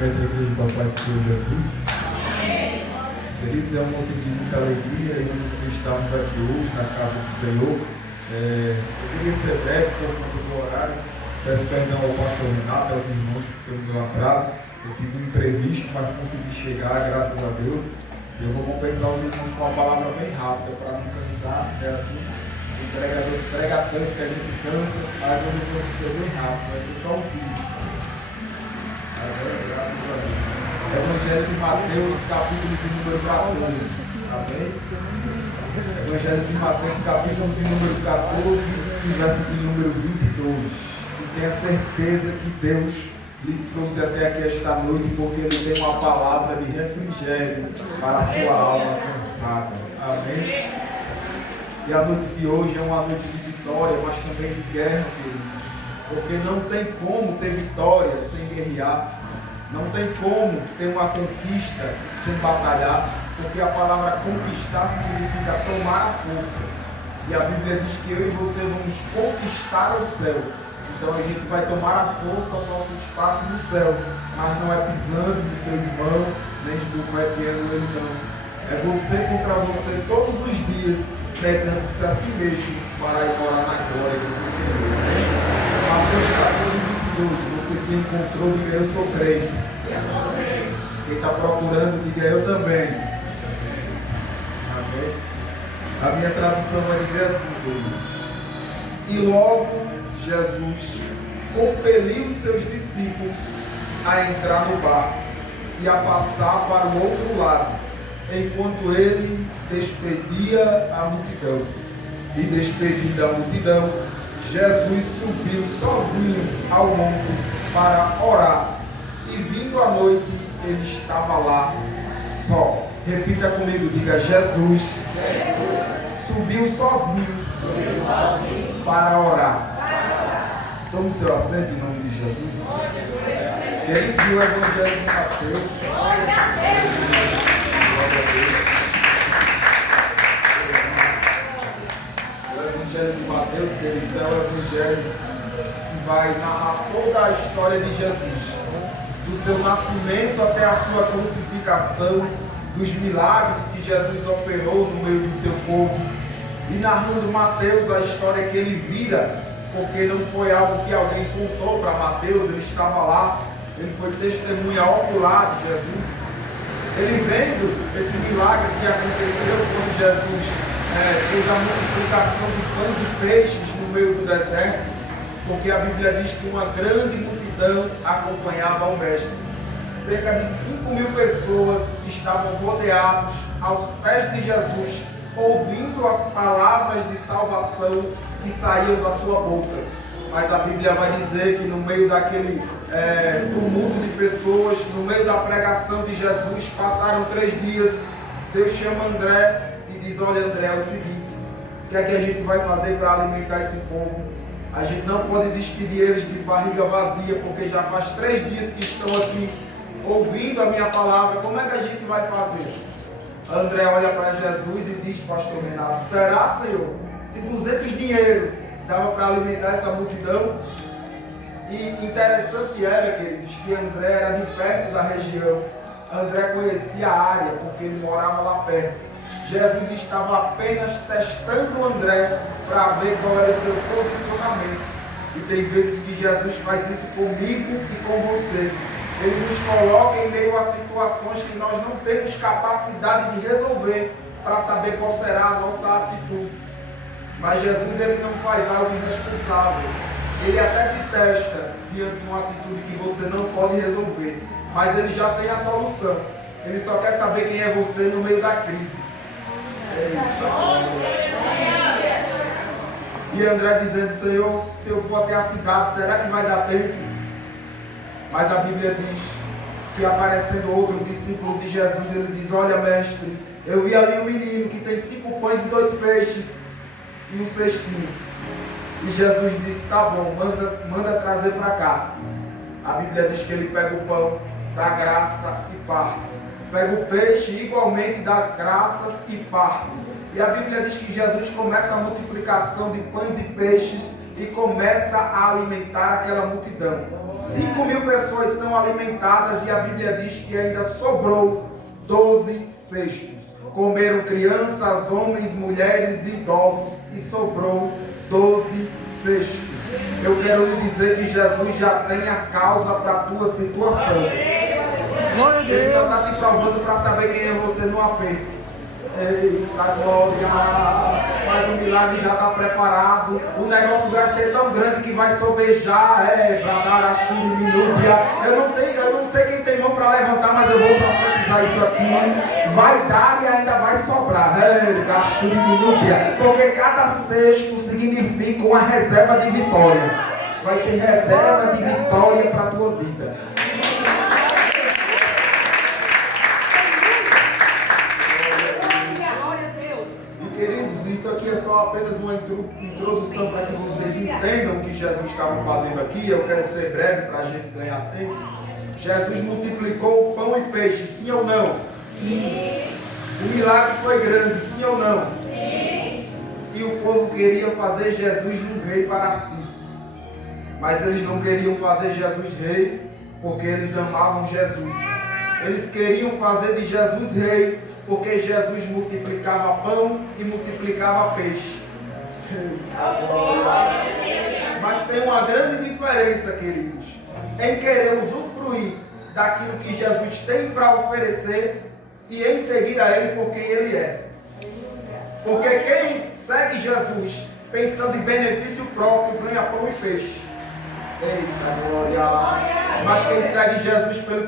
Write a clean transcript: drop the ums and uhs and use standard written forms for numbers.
Primeira igreja do Pai do Senhor Jesus. Queridos, é um motivo de muita alegria e nós estamos aqui hoje na casa do Senhor. Eu queria ser breve por conta do horário. Peço perdão ao pastor Renato, aos irmãos pelo meu atraso. Eu tive um imprevisto, mas consegui chegar, graças a Deus. E eu vou compensar os irmãos com uma palavra bem rápida para não cansar. É assim, o pregador prega tanto que a gente cansa, mas eu vou ser bem rápido, vai ser só um vídeo. Graças a Deus. Evangelho de Mateus, capítulo de número 14. Amém? Evangelho de Mateus, capítulo de número 14, verso de número 22. E tenha certeza que Deus lhe trouxe até aqui esta noite, porque Ele tem uma palavra de refrigério para a sua alma cansada. Amém? E a noite de hoje é uma noite de vitória, mas também de guerra, queridos. Porque não tem como ter vitória sem guerrear. Não tem como ter uma conquista sem batalhar. Porque a palavra conquistar significa tomar a força. E a Bíblia diz que eu e você vamos conquistar os céus. Então a gente vai tomar a força ao nosso espaço no céu. Mas não é pisando no seu irmão, nem esbofeteando ele não. É você contra você todos os dias, negando-se a si mesmo para ir morar na glória do Senhor. Mateus 14, 22. Você que encontrou, diga eu sou crente. Quem está procurando, diga eu também. Amém? A minha tradução vai dizer assim, queridos. E logo Jesus compeliu seus discípulos a entrar no barco e a passar para o outro lado, enquanto ele despedia a multidão. E despedindo a multidão, Jesus subiu sozinho ao monte para orar. E vindo a noite, ele estava lá só. Repita comigo, diga Jesus subiu sozinho para orar. Tome seu assento em nome de Jesus. Ele viu o Evangelho de Mateus. Glória a Deus. O Evangelho de Mateus, queridos, é o Evangelho que vai narrar toda a história de Jesus. Do seu nascimento até a sua crucificação, dos milagres que Jesus operou no meio do seu povo. E narrando Mateus a história que ele vira, porque não foi algo que alguém contou para Mateus, ele estava lá, ele foi testemunha ocular de Jesus. Ele vendo esse milagre que aconteceu quando Jesus fez a multiplicação de pães e peixes no meio do deserto, porque a Bíblia diz que uma grande multidão acompanhava o Mestre. Cerca de 5.000 pessoas estavam rodeados aos pés de Jesus, ouvindo as palavras de salvação que saíam da sua boca. Mas a Bíblia vai dizer que no meio daquele tumulto de pessoas, no meio da pregação de Jesus, passaram 3 dias. Deus chama André e diz: olha, André, é o seguinte, o que é que a gente vai fazer para alimentar esse povo? A gente não pode despedir eles de barriga vazia, porque já faz 3 dias que estão aqui ouvindo a minha palavra. Como é que a gente vai fazer? André olha para Jesus e diz: pastor Renato, será, Senhor? Se 200 dinheiro dava para alimentar essa multidão? E interessante era, queridos, que André era de perto da região. André conhecia a área, porque ele morava lá perto. Jesus estava apenas testando André para ver qual era o seu posicionamento. E tem vezes que Jesus faz isso comigo e com você. Ele nos coloca em meio a situações que nós não temos capacidade de resolver, para saber qual será a nossa atitude. Mas Jesus, ele não faz algo irresponsável. Ele até te testa diante de uma atitude que você não pode resolver, mas ele já tem a solução. Ele só quer saber quem é você no meio da crise. E André dizendo: Senhor, se eu for até a cidade, será que vai dar tempo? Mas a Bíblia diz que, aparecendo outro discípulo de Jesus, ele diz: olha, mestre, eu vi ali um menino que tem 5 pães e 2 peixes e um cestinho. E Jesus disse: tá bom, manda trazer para cá. A Bíblia diz que ele pega o pão, dá graça e parte. Pega o peixe e igualmente dá graças e parte. E a Bíblia diz que Jesus começa a multiplicação de pães e peixes, e começa a alimentar aquela multidão. 5.000 pessoas são alimentadas e a Bíblia diz que ainda sobrou 12 cestos. Comeram crianças, homens, mulheres e idosos e sobrou 12 cestos. Eu quero lhe dizer que Jesus já tem a causa para a tua situação. Ele só está te provando para saber quem é você no aperto. Eita glória! Mas o milagre já está preparado. O negócio vai ser tão grande que vai sobejar. Eu não sei quem tem mão para levantar, mas eu vou profetizar isso aqui. Vai dar e ainda vai sobrar. Porque cada cesto significa uma reserva de vitória. Vai ter reserva de vitória para a tua vida. Queridos, isso aqui é só apenas uma introdução para que vocês entendam o que Jesus estava fazendo aqui. Eu quero ser breve para a gente ganhar tempo. Jesus multiplicou o pão e peixe, sim ou não? Sim. O milagre foi grande, sim ou não? Sim. E o povo queria fazer Jesus um rei para si. Mas eles não queriam fazer Jesus rei porque eles amavam Jesus. Eles queriam fazer de Jesus rei porque Jesus multiplicava pão e multiplicava peixe. Mas tem uma grande diferença, queridos, em querer usufruir daquilo que Jesus tem para oferecer e em seguir a Ele por quem Ele é. Porque quem segue Jesus pensando em benefício próprio ganha pão e peixe. Eita glória! Mas quem segue Jesus pelo